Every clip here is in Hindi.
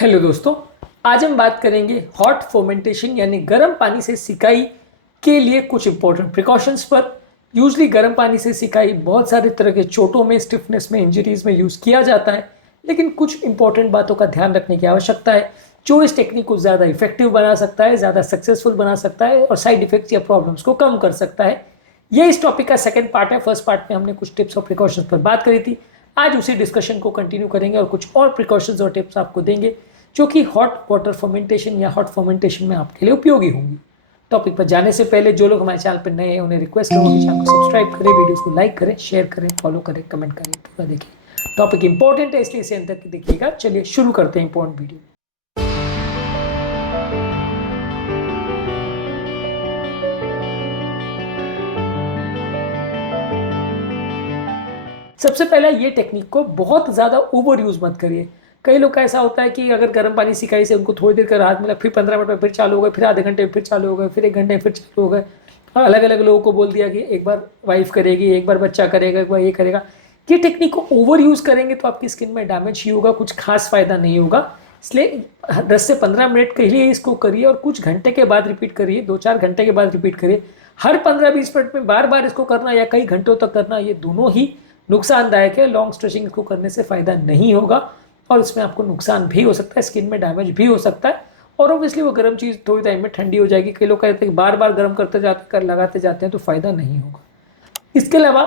हेलो दोस्तों, आज हम बात करेंगे हॉट फर्मेंटेशन यानी गर्म पानी से सिकाई के लिए कुछ इंपॉर्टेंट प्रिकॉशंस पर। यूजली गर्म पानी से सिकाई बहुत सारे तरह के चोटों में, स्टिफनेस में, इंजरीज में यूज़ किया जाता है, लेकिन कुछ इंपॉर्टेंट बातों का ध्यान रखने की आवश्यकता है जो इस टेक्निक को ज़्यादा इफेक्टिव बना सकता है, ज़्यादा सक्सेसफुल बना सकता है और साइड इफेक्ट्स या प्रॉब्लम्स को कम कर सकता है। ये इस टॉपिक का सेकंड पार्ट है। फर्स्ट पार्ट में हमने कुछ टिप्स और प्रिकॉशंस पर बात करी थी। आज उसी डिस्कशन को कंटिन्यू करेंगे और कुछ और प्रिकॉशंस और टिप्स आपको देंगे जो कि हॉट वाटर फर्मेंटेशन या हॉट फर्मेंटेशन में आपके लिए उपयोगी होंगी। टॉपिक पर जाने से पहले जो लोग हमारे चैनल पर नए हैं उन्हें रिक्वेस्ट करूँगा कि चैनल को सब्सक्राइब करें, वीडियोस को लाइक करें, शेयर करें, फॉलो करें, कमेंट करें, पूरा देखिए। टॉपिक इंपॉर्टेंट है इसलिए इसे अंत तक देखिएगा। चलिए शुरू करते हैं इंपॉर्टेंट वीडियो। सबसे पहले ये टेक्निक को बहुत ज़्यादा ओवर यूज़ मत करिए। कई लोग का ऐसा होता है कि अगर गर्म पानी सिकाई से उनको थोड़ी देर का राहत मिला, फिर 15 मिनट में फिर चालू हो गए, फिर आधे घंटे में फिर चालू हो गए, फिर 1 घंटे में फिर चालू हो गए। अलग अलग लोगों को बोल दिया कि एक बार वाइफ करेगी, एक बार बच्चा करेगा, एक बार ये करेगा। ये टेक्निक को ओवर यूज़ करेंगे तो आपकी स्किन में डैमेज ही होगा, कुछ खास फायदा नहीं होगा। इसलिए 10 से 15 मिनट के लिए इसको करिए और कुछ घंटे के बाद रिपीट करिए, 2-4 घंटे के बाद रिपीट करिए। हर 15-20 मिनट में बार बार इसको करना या कई घंटों तक करना, ये दोनों ही नुकसानदायक है। लॉन्ग स्ट्रेचिंग इसको करने से फ़ायदा नहीं होगा और इसमें आपको नुकसान भी हो सकता है, स्किन में डैमेज भी हो सकता है और ऑब्वियसली वो गर्म चीज़ थोड़ी टाइम में ठंडी हो जाएगी। कई लोग कहते हैं कि बार बार गर्म करते जाते कर लगाते जाते हैं तो फ़ायदा नहीं होगा। इसके अलावा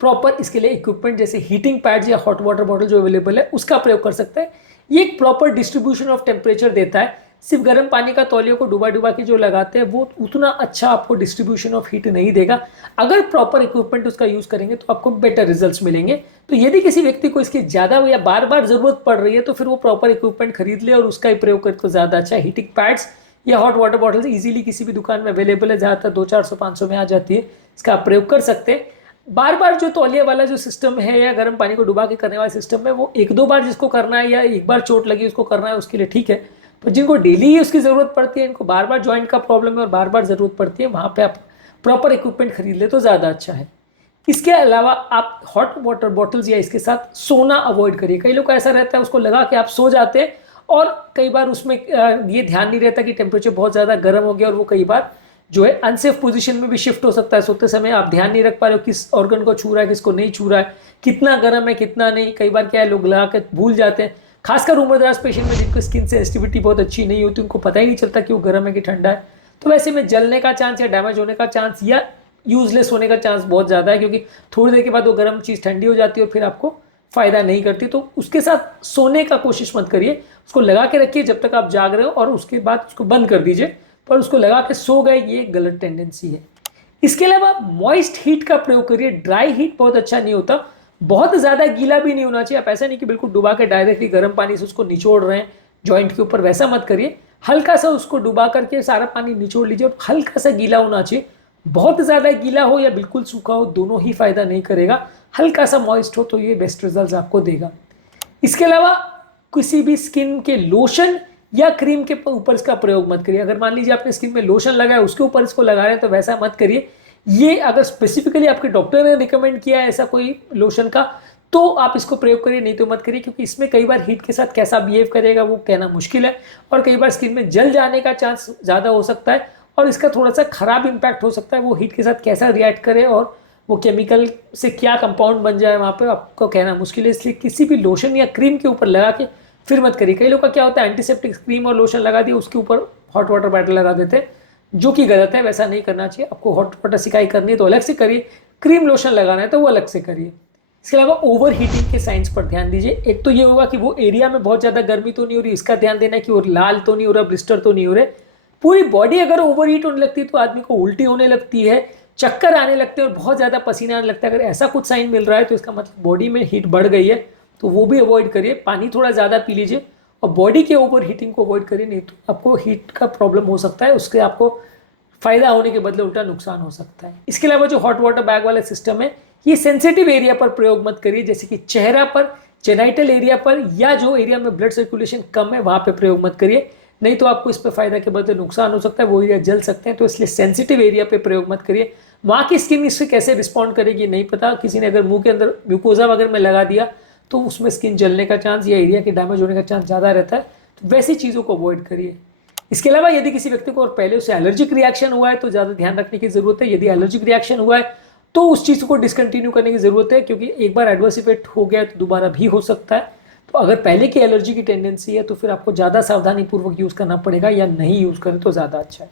प्रॉपर इसके लिए इक्विपमेंट जैसे हीटिंग पैड्स या हॉट वाटर बॉटल जो अवेलेबल है उसका प्रयोग कर सकते हैं। ये एक प्रॉपर डिस्ट्रीब्यूशन ऑफ टेम्परेचर देता है। सिर्फ गर्म पानी का तौलियों को डुबा डुबा के जो लगाते हैं वो उतना अच्छा आपको डिस्ट्रीब्यूशन ऑफ हीट नहीं देगा। अगर प्रॉपर इक्विपमेंट उसका यूज़ करेंगे तो आपको बेटर रिजल्ट्स मिलेंगे। तो यदि किसी व्यक्ति को इसकी ज़्यादा या बार बार ज़रूरत पड़ रही है तो फिर वो प्रॉपर इक्विपमेंट खरीद ले और उसका ही प्रयोग करे तो ज़्यादा अच्छा है। हीटिंग पैड्स या हॉट वाटर बॉटल्स ईजिली किसी भी दुकान में अवेलेबल है, ज़्यादातर 200-400-500 में आ जाती है। इसका आप प्रयोग कर सकते हैं। बार बार जो तौलिया वाला जो सिस्टम है या गर्म पानी को डुबा के करने वाला सिस्टम है वो 1-2 बार जिसको करना है या एक बार चोट लगी उसको करना है उसके लिए ठीक है, पर जिनको डेली ही उसकी ज़रूरत पड़ती है, इनको बार बार जॉइंट का प्रॉब्लम है और बार बार ज़रूरत पड़ती है, वहाँ पे आप प्रॉपर इक्विपमेंट खरीद ले तो ज़्यादा अच्छा है। इसके अलावा आप हॉट वाटर बॉटल्स या इसके साथ सोना अवॉइड करिए। कई लोग का ऐसा रहता है उसको लगा के आप सो जाते हैं और कई बार उसमें ये ध्यान नहीं रहता कि टेम्परेचर बहुत ज़्यादा गर्म हो गया और वो कई बार जो है अनसेफ पोजीशन में भी शिफ्ट हो सकता है। सोते समय आप ध्यान नहीं रख पा रहे हो किस ऑर्गन को छू रहा है, किसको नहीं छू रहा है, कितना गर्म है कितना नहीं। कई बार क्या है लोग लगा के भूल जाते हैं, खासकर उम्रदराज पेशेंट में जिनको स्किन सेंसिटिविटी बहुत अच्छी नहीं होती, उनको पता ही नहीं चलता कि वो गर्म है कि ठंडा है। तो वैसे में जलने का चांस या डैमेज होने का चांस या यूजलेस होने का चांस बहुत ज़्यादा है, क्योंकि थोड़ी देर के बाद वो गर्म चीज़ ठंडी हो जाती है और फिर आपको फ़ायदा नहीं करती। तो उसके साथ सोने का कोशिश मत करिए, उसको लगा के रखिए जब तक आप जाग रहे हो और उसके बाद उसको बंद कर दीजिए, पर उसको लगा के सो गए ये गलत टेंडेंसी है। इसके अलावा मॉइस्ट हीट का प्रयोग करिए। ड्राई हीट बहुत अच्छा नहीं होता, बहुत ज़्यादा गीला भी नहीं होना चाहिए। आप ऐसा नहीं कि बिल्कुल डुबा के डायरेक्टली गर्म पानी से उसको निचोड़ रहे हैं जॉइंट के ऊपर, वैसा मत करिए। हल्का सा उसको डुबा करके सारा पानी निचोड़ लीजिए और हल्का सा गीला होना चाहिए। बहुत ज़्यादा गीला हो या बिल्कुल सूखा हो दोनों ही फ़ायदा नहीं करेगा। हल्का सा मॉइस्ट हो तो ये बेस्ट रिजल्ट आपको देगा। इसके अलावा किसी भी स्किन के लोशन या क्रीम के ऊपर इसका प्रयोग मत करिए। अगर मान लीजिए आपने स्किन में लोशन लगाया उसके ऊपर इसको लगा रहे हैं तो वैसा मत करिए। ये अगर स्पेसिफिकली आपके डॉक्टर ने रिकमेंड किया है ऐसा कोई लोशन का तो आप इसको प्रयोग करिए, नहीं तो मत करिए, क्योंकि इसमें कई बार हीट के साथ कैसा बिहेव करेगा वो कहना मुश्किल है और कई बार स्किन में जल जाने का चांस ज़्यादा हो सकता है और इसका थोड़ा सा खराब इम्पैक्ट हो सकता है। वो हीट के साथ कैसा रिएक्ट करे और वो केमिकल से क्या कंपाउंड बन जाए वहाँ पे आपको कहना मुश्किल है। इसलिए किसी भी लोशन या क्रीम के ऊपर लगा के फिर मत करिए। कई लोग का क्या होता है एंटीसेप्टिक क्रीम और लोशन लगा दिया उसके ऊपर हॉट वाटर बॉटल लगा देते हैं, जो कि गलत है, वैसा नहीं करना चाहिए। आपको हॉट वाटर सिकाई करनी है तो अलग से करिए, क्रीम लोशन लगाना है तो वो अलग से करिए। इसके अलावा ओवर हीटिंग के साइंस पर ध्यान दीजिए। एक तो ये होगा कि वो एरिया में बहुत ज़्यादा गर्मी तो नहीं हो रही, इसका ध्यान देना है कि वो लाल तो नहीं हो रहा, ब्लिस्टर तो नहीं हो रहे। पूरी बॉडी अगर ओवर हीट होने लगती है तो आदमी को उल्टी होने लगती है, चक्कर आने लगते हैं और बहुत ज़्यादा पसीना आने लगता है। अगर ऐसा कुछ साइन मिल रहा है तो इसका मतलब बॉडी में हीट बढ़ गई है, तो वो भी अवॉइड करिए। पानी थोड़ा ज़्यादा पी लीजिए और बॉडी के ओवर हीटिंग को अवॉइड करिए, नहीं तो आपको हीट का प्रॉब्लम हो सकता है, उसके आपको फ़ायदा होने के बदले उल्टा नुकसान हो सकता है। इसके अलावा जो हॉट वाटर बैग वाला सिस्टम है ये सेंसिटिव एरिया पर प्रयोग मत करिए, जैसे कि चेहरा पर, जेनाइटल एरिया पर या जो एरिया में ब्लड सर्कुलेशन कम है वहाँ पे प्रयोग मत करिए, नहीं तो आपको इस पर फ़ायदा के बदले नुकसान हो सकता है, वो एरिया जल सकते हैं। तो इसलिए सेंसिटिव एरिया पे प्रयोग मत करिए। वहाँ की स्किन इससे कैसे रिस्पॉन्ड करेगी नहीं पता। किसी ने अगर मुंह के अंदर म्यूकोजा वगैरह में लगा दिया तो उसमें स्किन जलने का चांस या एरिया के डैमेज होने का चांस ज़्यादा रहता है, तो वैसी चीज़ों को अवॉइड करिए। इसके अलावा यदि किसी व्यक्ति को और पहले उसे एलर्जिक रिएक्शन हुआ है तो ज़्यादा ध्यान रखने की ज़रूरत है। यदि एलर्जिक रिएक्शन हुआ है तो उस चीज़ को डिसकंटिन्यू करने की ज़रूरत है, क्योंकि एक बार एडवर्स इफेक्ट हो गया तो दोबारा भी हो सकता है। तो अगर पहले की एलर्जी की टेंडेंसी है तो फिर आपको ज़्यादा सावधानी पूर्वक यूज़ करना पड़ेगा, या नहीं यूज़ करें तो ज़्यादा अच्छा है।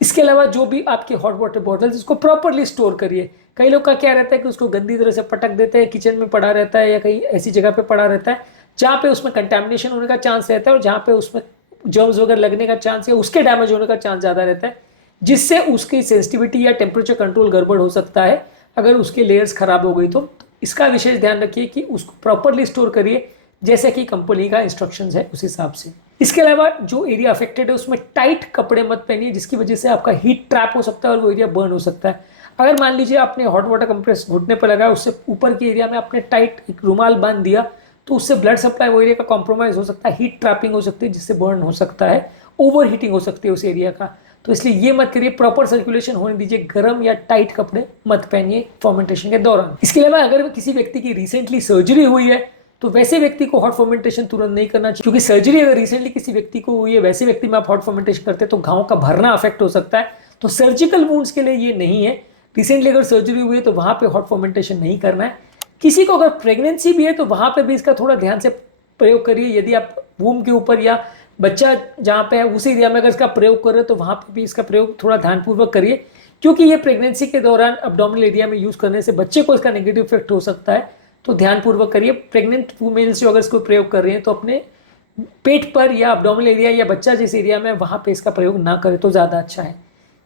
इसके अलावा जो भी आपके हॉट वाटर बॉटल्स, इसको प्रॉपरली स्टोर करिए। कई लोग का क्या रहता है कि उसको गंदी तरह से पटक देते हैं, किचन में पड़ा रहता है या कहीं ऐसी जगह पे पड़ा रहता है जहाँ पे उसमें कंटेमिनेशन होने का चांस रहता है और जहाँ पे उसमें जर्म्स वगैरह लगने का चांस या उसके डैमेज होने का चांस ज़्यादा रहता है, जिससे उसकी सेंसिटिविटी या टेम्परेचर कंट्रोल गड़बड़ हो सकता है अगर उसके लेयर्स खराब हो गई तो। इसका विशेष ध्यान रखिए कि उसको प्रॉपरली स्टोर करिए जैसे कि कंपनी का इंस्ट्रक्शंस है उस हिसाब से। इसके अलावा जो एरिया अफेक्टेड है उसमें टाइट कपड़े मत पहनिए, जिसकी वजह से आपका हीट ट्रैप हो सकता है और वो एरिया बर्न हो सकता है। अगर मान लीजिए आपने हॉट वाटर कंप्रेस घुटने पर लगाया, उससे ऊपर के एरिया में आपने टाइट एक रुमाल बांध दिया, तो उससे ब्लड सप्लाई वो एरिया का कॉम्प्रोमाइज हो सकता है, हीट ट्रैपिंग हो सकती है जिससे बर्न हो सकता है, ओवर हीटिंग हो सकती है उस एरिया का। तो इसलिए ये मत करिए, प्रॉपर सर्कुलेशन होने दीजिए, गर्म या टाइट कपड़े मत पहनिए फर्मेंटेशन के दौरान। इसके अलावा अगर किसी व्यक्ति की रिसेंटली सर्जरी हुई है तो वैसे व्यक्ति को हॉट फर्मेंटेशन तुरंत नहीं करना चाहिए, क्योंकि सर्जरी अगर रिसेंटली किसी व्यक्ति को हुई है वैसे व्यक्ति में आप हॉट फर्मेंटेशन करते हैं तो घाव का भरना अफेक्ट हो सकता है। तो सर्जिकल वुंड्स के लिए ये नहीं है। रिसेंटली अगर सर्जरी हुई है तो वहां पे हॉट फर्मेंटेशन नहीं करना है। किसी को अगर प्रेगनेंसी भी है तो वहां पे भी इसका थोड़ा ध्यान से प्रयोग करिए। यदि आप वूम के ऊपर या बच्चा जहाँ पे है उसी एरिया में अगर इसका प्रयोग कर रहे हो तो वहां पे भी इसका प्रयोग थोड़ा ध्यानपूर्वक करिए, क्योंकि ये प्रेगनेंसी के दौरान अब्डोमिनल एरिया में यूज करने से बच्चे को इसका नेगेटिव इफेक्ट हो सकता है। तो ध्यानपूर्वक करिए। प्रेग्नेंट वुमेन्स जो अगर इसको प्रयोग कर रही हैं तो अपने पेट पर या अब्डोमिनल एरिया या बच्चा जिस एरिया में वहां पे इसका प्रयोग ना करें तो ज़्यादा अच्छा है।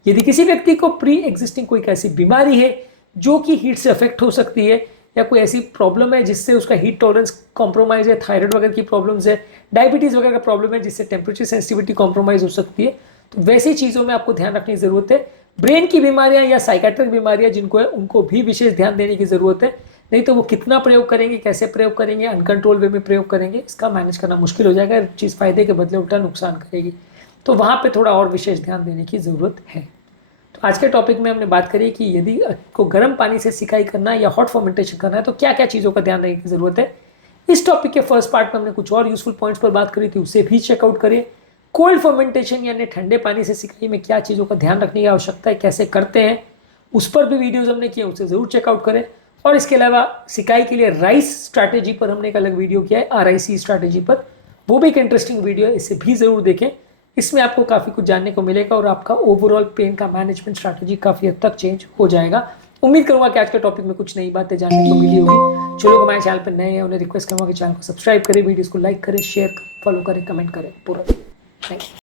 यदि किसी व्यक्ति को प्री एग्जिस्टिंग कोई ऐसी बीमारी है जो कि हीट से अफेक्ट हो सकती है, या कोई ऐसी प्रॉब्लम है जिससे उसका हीट टॉलरेंस कॉम्प्रोमाइज है, थायराइड वगैरह की प्रॉब्लम्स है, डायबिटीज़ वगैरह का प्रॉब्लम है जिससे टेम्परेचर सेंसिटिविटी कॉम्प्रोमाइज हो सकती है, तो वैसी चीज़ों में आपको ध्यान रखने की ज़रूरत है। ब्रेन की बीमारियां या साइकेट्रिक बीमारियां जिनको है उनको भी विशेष ध्यान देने की ज़रूरत है, नहीं तो वो कितना प्रयोग करेंगे, कैसे प्रयोग करेंगे, अनकंट्रोल वे में प्रयोग करेंगे, इसका मैनेज करना मुश्किल हो जाएगा। चीज़ फायदे के बदले उल्टा नुकसान करेगी, तो वहाँ पे थोड़ा और विशेष ध्यान देने की ज़रूरत है। तो आज के टॉपिक में हमने बात करी कि यदि आपको गर्म पानी से सिकाई करना है या हॉट फर्मेंटेशन करना है तो क्या क्या चीज़ों का ध्यान रखने की ज़रूरत है। इस टॉपिक के फर्स्ट पार्ट में हमने कुछ और यूजफुल पॉइंट्स पर बात करी थी, उसे भी चेकआउट करें। कोल्ड फर्मेंटेशन यानी ठंडे पानी से सिकाई में क्या चीज़ों का ध्यान रखने की आवश्यकता है, कैसे करते हैं, उस पर भी वीडियोज़ हमने किए, उसे ज़रूर चेकआउट करें। और इसके अलावा सिकाई के लिए राइस स्ट्रैटेजी पर हमने एक अलग वीडियो किया है, RIC स्ट्रैटेजी पर, वो भी एक इंटरेस्टिंग वीडियो है, इसे भी ज़रूर देखें। इसमें आपको काफ़ी कुछ जानने को मिलेगा और आपका ओवरऑल पेन का मैनेजमेंट स्ट्रैटेजी काफ़ी हद तक चेंज हो जाएगा। उम्मीद करूंगा कि आज के टॉपिक में कुछ नई बातें जानने को मिली होगी। जो लोग हमारे चैनल पर नए हैं उन्हें रिक्वेस्ट करूंगा कि चैनल को सब्सक्राइब करें, वीडियोस को लाइक करें, शेयर करें, फॉलो करें, कमेंट करें पूरा। Thank you.